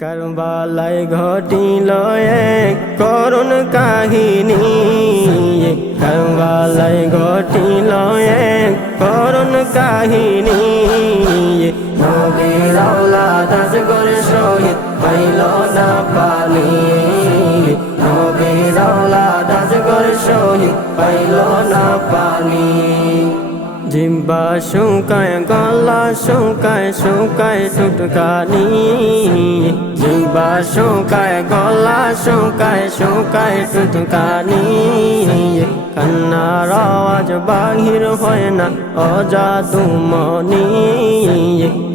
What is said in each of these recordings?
কারবালায় ঘটিল এক করুণ কাহিনী, কারবালায় ঘটিল এক করুণ কাহিনী। নবীর আওলাদ আজগর শহীদ পাইল না পানি, নবীর আওলাদ আজগর শহীদ পাইল না পানি। জিহ্বা শুকায় গলা শুকায় শুকায় টুটকানি, জিহ্বা শুকায় গলা শুকায় শুকায় টুটকানি। কান্নার আওয়াজ বাহির হয় না অজাদু মনি,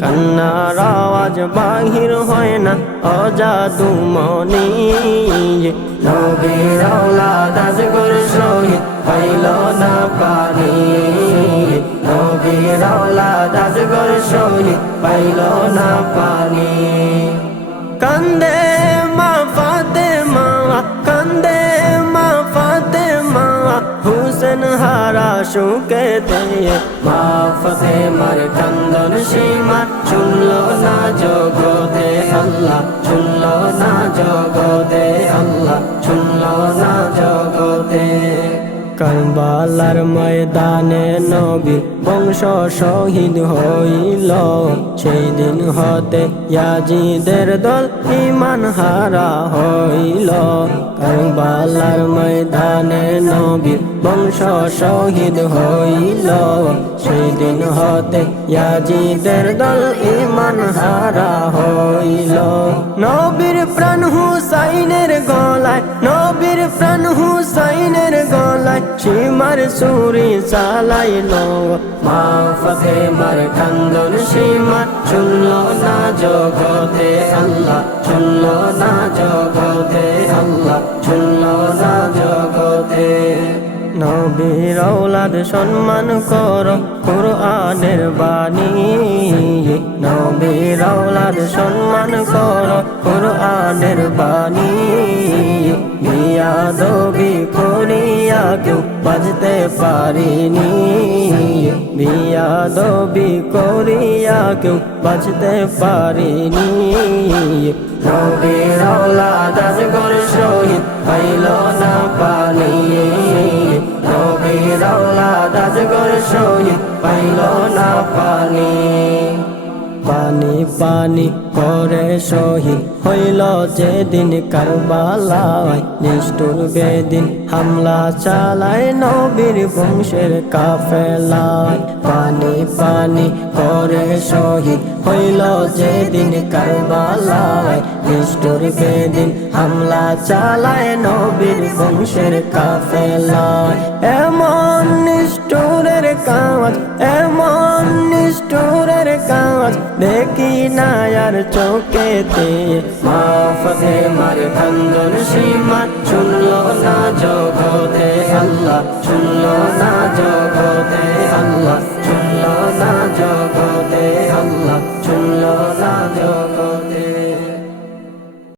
কান্নার আওয়াজ বাহির হয় না অজাদু মনি। নবীর আওলাদ আজগর শহীদ পাইল না পানি, নবীর আওলাদ আজগর শহীদ পাইল না পানি। কান্দে মা ফাতেমা, কান্দে মা ফাতেমা, হুসেন হারা শোকেতে। মা ফাতেমার কান্দন সীমা শুনল না জগতে আল্লাহ, শুনল না জগতে আল্লাহ, শুনল না জগতে। কারবালার ময়দানে নবীর বংশ শহীদ হইল, সেই দিন হতে ইয়াজিদের দল ঈমান হারা হইল। কারবালার ময়দানে নবীর বংশ শহীদ হইল, সেই দিন হতে ইয়াজিদের দল ঈমান হারা হইল। নবীর প্রাণ হুসাইনের গলায়, নবীর প্রাণ হুসাইনের গলায় সীমার ছুরি চালাইল। মা ফাতেমার কান্দন সীমা শুনল না জগতে আল্লাহ, শুনল না জগতে আল্লাহ, শুনল না জগতে। নবীর আওলাদ সম্মান করো কুরআনের বাণী, নবীর আওলাদ সম্মান করো কুরআনের বাণী। বিয়াদবি করিয়া কেউ বাজতে পারিনি, বিয়াদবি করিয়া কেউ বাজতে পারিনি। নবীর আওলাদ আজগর শহীদ পাইল না পানি, নবীর আওলাদ আজগর শহীদ পাইল না পানি। পানি পানি করে শহীদ হইল যেদিন কারবালায়, নিষ্ঠুর বেদিন হামলা চালায় নবীর বংশের কাফেলায়। পানি পানি করে শহীদ হইল যেদিন কারবালায়, নিষ্ঠুর বেদিন হামলা চালায় নবীর বংশের কাফেলায়। এমন নিষ্ঠুরের কাজ, এমন নিষ্ঠুরের কাজ দেখি না আর চোখেতে। মা ফাতেমার কান্দন সীমা শুনল না জগতে আল্লাহ,